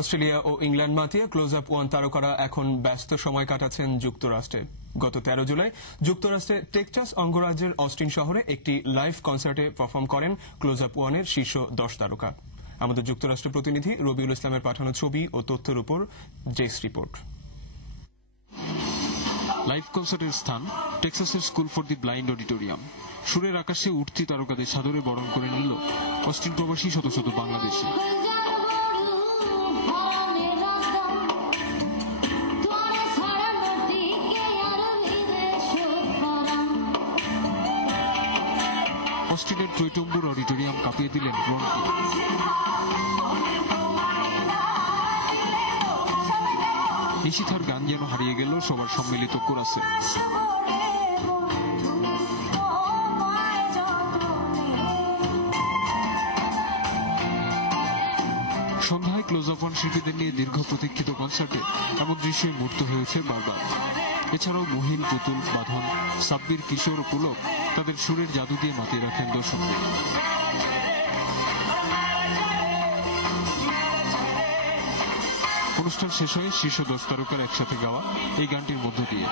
Australia ও England মাতিয়ে close up one তারকারা এখন ব্যস্ত সময় কাটাচ্ছেন যুক্তরাষ্ট্রে। গত 13 জুলাই যুক্তরাষ্ট্রে টেক্সাস অঙ্গরাজ্যের অস্টিন শহরে একটি লাইভ কনসার্টে পারফর্ম করেন ক্লোজ আপ ওয়ানের শীর্ষ 10 তারকা। আমাদের যুক্তরাষ্ট্র প্রতিনিধি রবিউল ইসলামের পাঠানো ছবি ও তথ্যের উপর জেস রিপোর্ট। লাইভ কনসার্টের স্থান টেক্সাসের school for the blind auditorium. সুরের আকাশে উঠতি তারকাদের সাদরে বরণ করে নিল অস্টিন প্রবাসী শত শত বাংলাদেশি। অস্টিনের টৈটম্বুর অডিটোরিয়াম কাঁপিয়ে দিলেন রনকি। নিশিথার গান যেন হারিয়ে গেল সবার সম্মিলিত কোরাসে। সন্ধ্যায় ক্লোজ আপ ওয়ান শিল্পীদের নিয়ে দীর্ঘ প্রতীক্ষিত কনসার্টে এমন দৃশ্যে মূর্ত হয়েছে বারবার। এছাড়াও মহিন, পুতুল, বাঁধন, সাব্বির, কিশোর ও পুলক তাদের সুরের জাদু দিয়ে মাতিয়ে রাখেন দর্শকদের। অনুষ্ঠান শেষ হয়ে শীর্ষ 10 তারকার একসাথে গাওয়া এই গানটির মধ্য দিয়ে